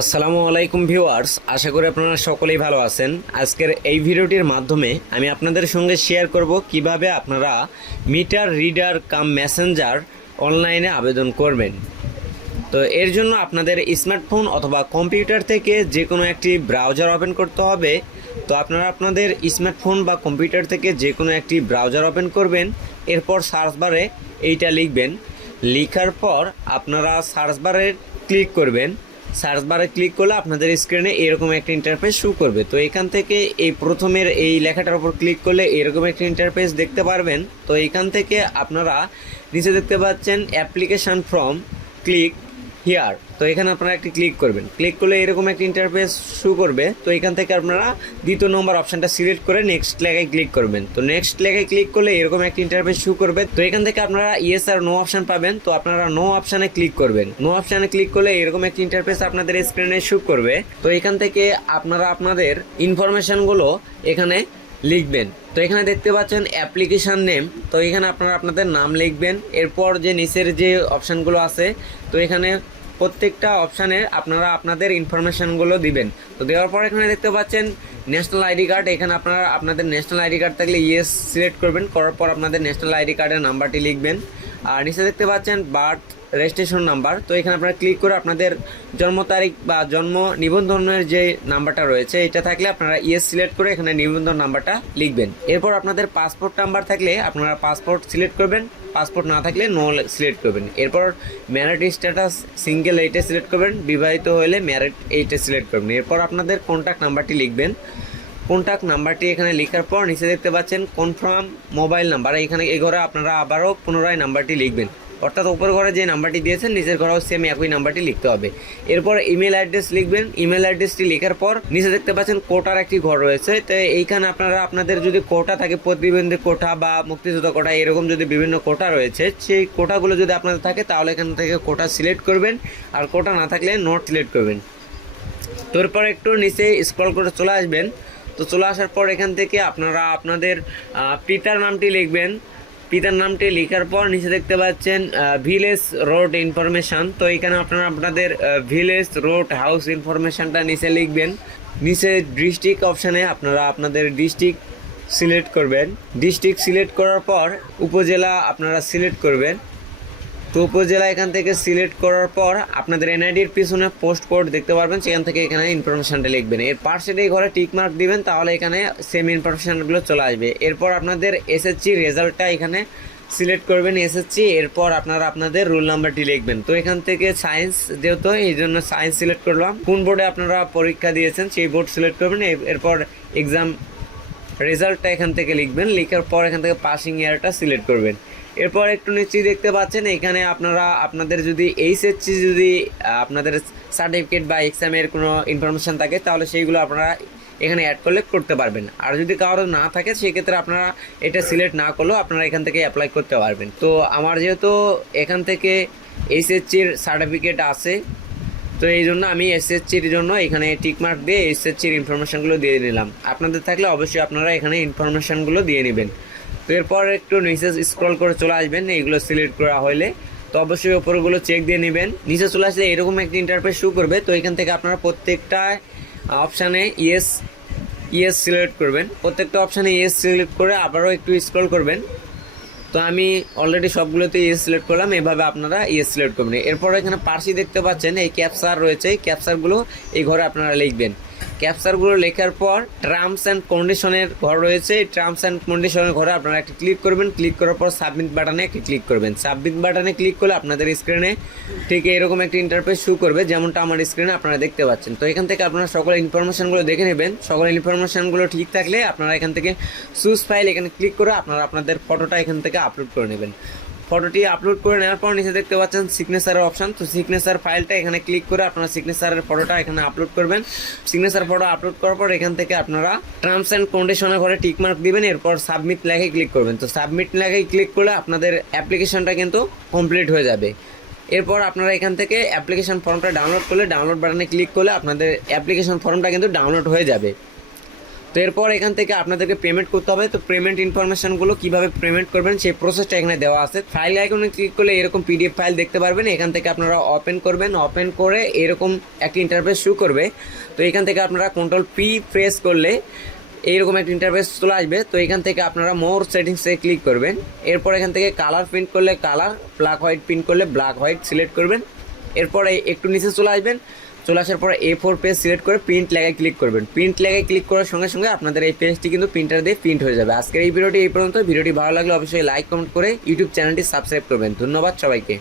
আসসালামু আলাইকুম ভিউয়ার্স, আশা করি আপনারা সকলেই ভালো আছেন। আজকের এই ভিডিওটির মাধ্যমে আমি আপনাদের সঙ্গে শেয়ার করব কীভাবে আপনারা মিটার রিডার কাম মেসেঞ্জার অনলাইনে আবেদন করবেন। তো এর জন্য আপনাদের স্মার্টফোন অথবা কম্পিউটার থেকে যে কোনো একটি ব্রাউজার ওপেন করতে হবে। তো আপনারা আপনাদের স্মার্টফোন বা কম্পিউটার থেকে যে কোনো একটি ব্রাউজার ওপেন করবেন। এরপর সার্চ বারে এইটা লিখবেন। লেখার পর আপনারা সার্চ বারে ক্লিক করবেন। সার্চ বারে ক্লিক করলে আপনাদের স্ক্রিনে এরকম একটা ইন্টারফেস শু করবে। তো এখান থেকে এই প্রথমের এই লেখাটার উপর ক্লিক করলে এরকম একটা ইন্টারফেস দেখতে পারবেন। তো এখান থেকে আপনারা নিচে দেখতে পাচ্ছেন অ্যাপ্লিকেশান ফর্ম ক্লিক হিয়ার তো এখানে আপনারা একটি ক্লিক করবেন। ক্লিক করলে এরকম একটা ইন্টারফেস শো করবে। তো এখান থেকে আপনারা দ্বিতীয় নম্বর অপশানটা সিলেক্ট করে নেক্সট লেখায় ক্লিক করবেন। তো নেক্সট লেখায় ক্লিক করলে এরকম একটা ইন্টারফেস শো করবে। তো এখান থেকে আপনারা ইয়েস আর নো অপশান পাবেন। তো আপনারা নো অপশানে ক্লিক করবেন। নো অপশানে ক্লিক করলে এরকম একটা ইন্টারফেস আপনাদের স্ক্রিনে শো করবে। তো এখান থেকে আপনারা আপনাদের ইনফরমেশনগুলো এখানে লিখবেন। তো এখানে দেখতে পাচ্ছেন অ্যাপ্লিকেশান নেম তো এখানে আপনারা আপনাদের নাম লিখবেন। এরপর যে নিচের যে অপশানগুলো আছে, তো এখানে প্রত্যেকটা অপশানে আপনারা আপনাদের ইনফরমেশানগুলো দিবেন। তো দেওয়ার পর এখানে দেখতে পাচ্ছেন ন্যাশনাল আইডি কার্ড এখানে আপনারা আপনাদের ন্যাশনাল আইডি কার্ড থাকলে ইয়েস সিলেক্ট করবেন। করার পর আপনাদের ন্যাশনাল আইডি কার্ডের নাম্বারটি লিখবেন। আর নিচে দেখতে পাচ্ছেন বার্থ রেজিস্ট্রেশন নাম্বার। তো এখানে আপনারা ক্লিক করে আপনাদের জন্ম তারিখ বা জন্ম নিবন্ধনের যে নাম্বারটা রয়েছে, এটা থাকলে আপনারা ইয়েস সিলেক্ট করে এখানে নিবন্ধন নাম্বারটা লিখবেন। এরপর আপনাদের পাসপোর্ট নাম্বার থাকলে আপনারা পাসপোর্ট সিলেক্ট করবেন, পাসপোর্ট না থাকলে নো সিলেক্ট করবেন। এরপর ম্যারিড স্ট্যাটাস সিঙ্গেল এইটে সিলেক্ট করবেন, বিবাহিত হলে ম্যারিড এইটে সিলেক্ট করবেন। এরপর আপনাদের কন্ট্যাক্ট নাম্বারটি লিখবেন। কন্ট্যাক্ট নাম্বারটি এখানে লেখার পর নিচে দেখতে পাচ্ছেন কনফার্ম মোবাইল নাম্বার এখানে এই ঘরে আপনারা আবারও পুনরায় নাম্বারটি লিখবেন। অর্থাৎ উপর ঘরে যে নাম্বারটি দিয়েছেন, নিচের ঘরেও সেম একই নাম্বারটি লিখতে হবে। এরপর ইমেল অ্যাড্রেস লিখবেন। ইমেল অ্যাড্রেসটি লেখার পর নিচে দেখতে পাচ্ছেন কোটার একটি ঘর রয়েছে। তো এইখানে আপনারা, আপনাদের যদি কোটা থাকে, প্রতিবন্ধী কোটা বা মুক্তিযোদ্ধা কোটা এরকম যদি বিভিন্ন কোটা রয়েছে, সেই কোটাগুলো যদি আপনাদের থাকে, তাহলে এখান থেকে কোটা সিলেক্ট করবেন। আর কোটা না থাকলে নোট সিলেক্ট করবেন। তো এরপর একটু নিচে স্ক্রল করে চলে আসবেন। তো চলে আসার পর এখান থেকে আপনারা আপনাদের পিতার নামটি লিখবেন। পিতার নামটি লেখার পর নিচে দেখতে পাচ্ছেন ভিলেজ রোড ইনফরমেশন তো এখানে আপনারা আপনাদের ভিলেজ রোড হাউস ইনফরমেশনটা নিচে লিখবেন। নিচে ডিস্ট্রিক্ট অপশানে আপনারা আপনাদের ডিস্ট্রিক্ট সিলেক্ট করবেন। ডিস্ট্রিক্ট সিলেক্ট করার পর উপজেলা আপনারা সিলেক্ট করবেন। তো উপজেলা এখান থেকে সিলেক্ট করার পর আপনাদের এনআইডির পিছনে পোস্ট কোড দেখতে পারবেন, সেখান থেকে এখানে ইনফরমেশনটা লিখবেন। এর এই ঘরে টিক মার্ক দিবেন, তাহলে এখানে সেম ইনফরমেশনগুলো চলে আসবে। এরপর আপনাদের এসএসসি রেজাল্টটা এখানে সিলেক্ট করবেন এসএসসি এরপর আপনারা আপনাদের রোল নাম্বারটি লিখবেন। তো এখান থেকে সায়েন্স যেহেতু, এই জন্য সায়েন্স সিলেক্ট করলাম। কোন বোর্ডে আপনারা পরীক্ষা দিয়েছেন, সেই বোর্ড সিলেক্ট করবেন। এরপর এক্সাম রেজাল্টটা এখান থেকে লিখবেন। লিখার পর এখান থেকে পাসিং ইয়ারটা সিলেক্ট করবেন। এরপর একটু নিশ্চয়ই দেখতে পাচ্ছেন, এখানে আপনারা, আপনাদের যদি এইচএসসি যদি আপনাদের সার্টিফিকেট বা এক্সামের কোনো ইনফরমেশন থাকে, তাহলে সেইগুলো আপনারা এখানে অ্যাড করলে করতে পারবেন। আর যদি কারোর না থাকে, সেক্ষেত্রে আপনারা এটা সিলেক্ট না করলেও আপনারা এখান থেকে অ্যাপ্লাই করতে পারবেন। তো আমার যেহেতু এখান থেকে এইচএসসির সার্টিফিকেট আছে, তো এই জন্য আমি এসএসসির জন্য এখানে টিকমার্ক দিয়ে এসএসসির ইনফরমেশনগুলো দিয়ে নিলাম আপনাদের থাকলে অবশ্যই আপনারা এখানে ইনফরমেশনগুলো দিয়ে নেবেন। তো এরপর একটু নিচে স্ক্রল করে চলে আসবেন, এইগুলো সিলেক্ট করা হলে তো অবশ্যই ওপরগুলো চেক দিয়ে নেবেন। নিচে চলে আসলে এরকম একটি ইন্টারফেস শু করবে, তো এখান থেকে আপনারা প্রত্যেকটা অপশানে ইয়েস ইয়েস সিলেক্ট করবেন। প্রত্যেকটা অপশানে ইয়েস সিলেক্ট করে আবারও একটু স্ক্রল করবেন। তো আমি অলরেডি সবগুলোতে ইয়ে সিলেক্ট করলাম, এভাবে আপনারা ইয়ে সিলেক্ট করবেন। এরপর এখানে পার্সি দেখতে পাচ্ছেন, এই ক্যাপচার রয়েছে, এই ক্যাপচারগুলো এই ঘরে আপনারা লিখবেন। ক্যাপচারগুলো লেখার পর টার্মস অ্যান্ড কন্ডিশনের ঘর রয়েছে। এই টার্মস অ্যান্ড কন্ডিশনের ঘরে আপনারা একটি ক্লিক করবেন। ক্লিক করার পর সাবমিট বাটনে ক্লিক করবেন। সাবমিট বাটনে ক্লিক করলে আপনাদের স্ক্রিনে ঠিক এরকম একটি ইন্টারফেস শু করবে, যেমনটা আমার স্ক্রিনে আপনারা দেখতে পাচ্ছেন। তো এখান থেকে আপনারা সকল ইনফরমেশনগুলো দেখে নেবেন। সকল ইনফরমেশনগুলো ঠিক থাকলে আপনারা এখান থেকে সুস ফাইল এখানে ক্লিক করে আপনারা আপনাদের ফটোটা এখান থেকে আপলোড করে নেবেন। ফটোটি আপলোড করে নেওয়ার পর নিচে দেখতে পাচ্ছেন সিগনেচারের অপশান তো সিগনেচার ফাইলটা এখানে ক্লিক করে আপনারা সিগনেচারের ফটোটা এখানে আপলোড করবেন। সিগনেচার ফটো আপলোড করার পর এখান থেকে আপনারা টার্মস অ্যান্ড কন্ডিশনের ঘরে টিকমার্ক দিবেন, এরপর সাবমিট লেখে ক্লিক করবেন। তো সাবমিট লেখে ক্লিক করলে আপনাদের অ্যাপ্লিকেশনটা কিন্তু কমপ্লিট হয়ে যাবে। এরপর আপনারা এখান থেকে অ্যাপ্লিকেশন ফর্মটা ডাউনলোড করলে ডাউনলোড বাটনে ক্লিক করলে আপনাদের অ্যাপ্লিকেশন ফর্মটা কিন্তু ডাউনলোড হয়ে যাবে। তো এরপর এখান থেকে আপনাদেরকে পেমেন্ট করতে হবে। তো পেমেন্ট ইনফরমেশনগুলো কীভাবে পেমেন্ট করবেন সেই প্রসেসটা এখানে দেওয়া আছে। ফাইল আইকনে ক্লিক করলে এরকম পিডিএফ ফাইল দেখতে পারবেন। এখান থেকে আপনারা ওপেন করবেন। ওপেন করে এরকম একটা ইন্টারফেস শু করবে। তো এখান থেকে আপনারা কন্ট্রোল পি প্রেস করলে এইরকম একটা ইন্টারফেস চলে আসবে। তো এখান থেকে আপনারা মোর সেটিংসে ক্লিক করবেন। এরপর এখান থেকে কালার প্রিন্ট করলে কালার ব্ল্যাক হোয়াইট প্রিন্ট করলে ব্ল্যাক হোয়াইট সিলেক্ট করবেন। এরপরে একটু নিচে চলে আসবেন। চলে আসার পর এ ফোর পেজ সিলেক্ট করে প্রিন্ট লেগায় ক্লিক করবেন। প্রিন্ট লেগায় ক্লিক করার সঙ্গে সঙ্গে আপনাদের এই পেজটি কিন্তু প্রিন্টার দিয়ে প্রিন্ট হয়ে যাবে। আজকের এই ভিডিওটি এই পর্যন্ত। ভিডিওটি ভালো লাগলে অবশ্যই লাইক কমেন্ট করে ইউটিউব চ্যানেলটি সাবস্ক্রাইব করবেন। ধন্যবাদ সবাইকে।